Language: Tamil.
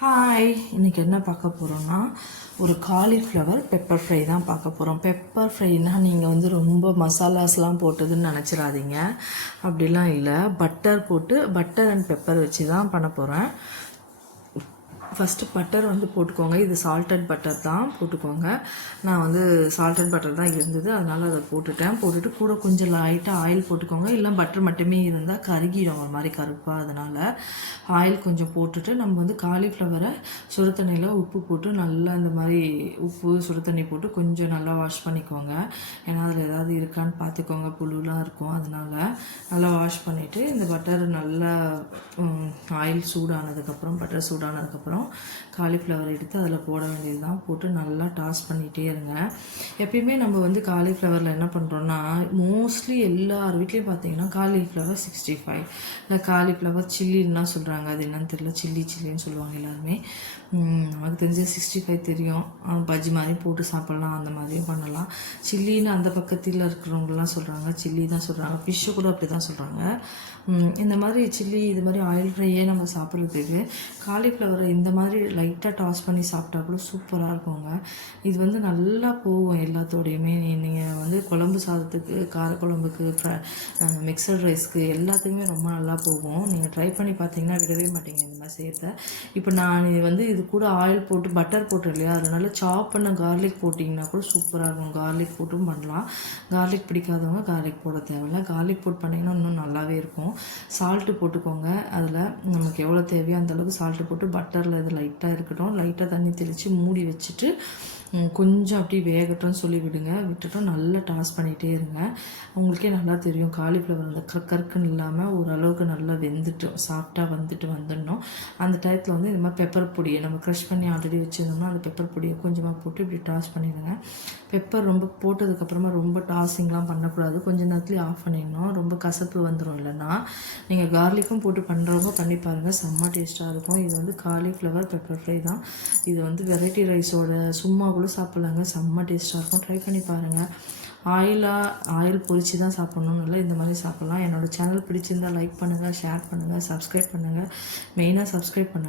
ஹாய் இன்றைக்கி என்ன பார்க்க போகிறோம்னா ஒரு காலிஃப்ளவர் பெப்பர் ஃப்ரை தான் பார்க்க போகிறோம் பெப்பர் ஃப்ரைனா நீங்கள் வந்து ரொம்ப மசாலாஸ்லாம் போட்டதுன்னு நினச்சிடாதீங்க அப்படிலாம் இல்லை. பட்டர் போட்டு பட்டர் அண்ட் பெப்பர் வச்சு தான் பண்ண போகிறேன் ஃபஸ்ட்டு பட்டர் வந்து போட்டுக்கோங்க. இது சால்டட் பட்டர் தான் போட்டுக்கோங்க. நான் வந்து சால்டட் பட்டர் தான் இருந்தது. அதனால் அதை போட்டுட்டேன். போட்டுட்டு கூட கொஞ்சம் லைட்டாக ஆயில் போட்டுக்கோங்க. இல்லை பட்டர் மட்டுமே இருந்தால் கருகிடும் ஒரு மாதிரி கருப்பாக அதனால் ஆயில் கொஞ்சம் போட்டுட்டு நம்ம வந்து காலிஃப்ளவரை சுடுதண்ணியில் உப்பு போட்டு நல்லா இந்த மாதிரி உப்பு சுடு தண்ணி போட்டு கொஞ்சம் நல்லா வாஷ் பண்ணிக்கோங்க. ஏன்னா அதில் ஏதாவது இருக்கான்னு பார்த்துக்கோங்க. புழுலாம் இருக்கும். அதனால் நல்லா வாஷ் பண்ணிவிட்டு இந்த பட்டர் நல்லா ஆயில் சூடானதுக்கப்புறம் பட்டர் சூடானதுக்கப்புறம் காலிஃப்ளவர் எடுத்து அதில் போட வேண்டியது தான் போட்டு நல்லா டாஸ் பண்ணிகிட்டே இருங்க. எப்பயுமே நம்ம வந்து காலிஃப்ளவரில் என்ன பண்ணுறோன்னா மோஸ்ட்லி எல்லார் வீட்லேயும் பார்த்தீங்கன்னா காலிஃப்ளவர் சிக்ஸ்டி ஃபைவ் இல்லை காலிஃப்ளவர் சில்லின்னா சொல்கிறாங்க அது என்னன்னு தெரியல. சில்லி சில்லின்னு சொல்லுவாங்க எல்லாருமே. நமக்கு தெரிஞ்ச சிக்ஸ்டி ஃபைவ் தெரியும் பஜ்ஜி மாதிரி போட்டு சாப்பிட்லாம் அந்த மாதிரியும் பண்ணலாம். சில்லின்னு அந்த பக்கத்தில் இருக்கிறவங்கலாம் சொல்கிறாங்க சில்லி தான் சொல்கிறாங்க ஃபிஷ்ஷு கூட அப்படி தான் சொல்கிறாங்க இந்த மாதிரி சில்லி இது மாதிரி ஆயில் ஃப்ரையே நம்ம சாப்பிட்றதுக்கு காலிஃப்ளவரை இந்த மாதிரி லைட்டாக டாஸ் பண்ணி சாப்பிட்டா கூட சூப்பராக இருக்குங்க. இது வந்து நல்லா போகும் எல்லாத்தோடையுமே. நீங்கள் வந்து குழம்பு சாதத்துக்கு காரக்குழம்புக்கு மிக்சர் ரைஸ்க்கு எல்லாத்துக்குமே ரொம்ப நல்லா போகும். நீங்கள் ட்ரை பண்ணி பார்த்தீங்கன்னா விடவே மாட்டீங்க இந்த மாதிரி செய்யறத. இப்போ நான் வந்து இது இது கூட ஆயில் போட்டு பட்டர் போட்டு இல்லையா? அதனால சாப் பண்ண கார்லிக் போட்டிங்கன்னா கூட சூப்பராக இருக்கும். கார்லிக் போட்டும் பண்ணலாம். கார்லிக் பிடிக்காதவங்க கார்லிக் போட தேவையில்ல. கார்லிக் போட்டு பண்ணிங்கன்னா இன்னும் நல்லாவே இருக்கும். சால்ட்டு போட்டுக்கோங்க. அதில் நமக்கு எவ்வளோ தேவையோ அந்த அளவுக்கு சால்ட்டு போட்டு பட்டரில் இது லைட்டாக இருக்கட்டும். லைட்டாக தண்ணி தெளித்து மூடி வச்சுட்டு கொஞ்சம் அப்படியே வேகட்டும்னு சொல்லி விடுங்க. விட்டுட்டும் நல்லா டாஸ் பண்ணிகிட்டே இருங்க. உங்களுக்கே நல்லா தெரியும். காலிஃப்ளவர் அந்த கற்கன்னு இல்லாமல் ஓரளவுக்கு நல்லா வெந்துட்டு சாஃப்டாக வந்துட்டு வந்துடணும். அந்த டயத்தில் வந்து இந்த மாதிரி பெப்பர் பொடி நம்ம க்ரஷ் பண்ணி ஆல்ரெடி வச்சுருந்தோம்னா அந்த பெப்பர் பொடியை கொஞ்சமாக போட்டு இப்படி டாஸ் பண்ணிடுங்க. பெப்பர் ரொம்ப போட்டதுக்கப்புறமா ரொம்ப டாஸிங்லாம் பண்ணக்கூடாது. கொஞ்ச நேரத்துலேயே ஆஃப் பண்ணிடணும். ரொம்ப கசப்பு வந்துடும் இல்லைன்னா நீங்கள் கார்லிக்கும் போட்டு பண்ணுறவங்க பண்ணி பாருங்கள் செம்ம டேஸ்ட்டாக இருக்கும். இது வந்து காலிஃப்ளவர் பெப்பர் ஃப்ரை தான். இது வந்து வெரைட்டி ரைஸோட சும்மா கூட சாப்பிட்லாங்க. செம்ம டேஸ்ட்டாக இருக்கும். ட்ரை பண்ணி பாருங்கள் ஆயிலாக ஆயில் பொரித்து தான் சாப்பிட்ணுன்னு இல்லை இந்த மாதிரி சாப்பிட்லாம். என்னோடய சேனல் பிடிச்சிருந்தா லைக் பண்ணுங்கள் ஷேர் பண்ணுங்கள் சப்ஸ்கிரைப் பண்ணுங்கள் மெயினாக சப்ஸ்கிரைப் பண்ணுங்கள்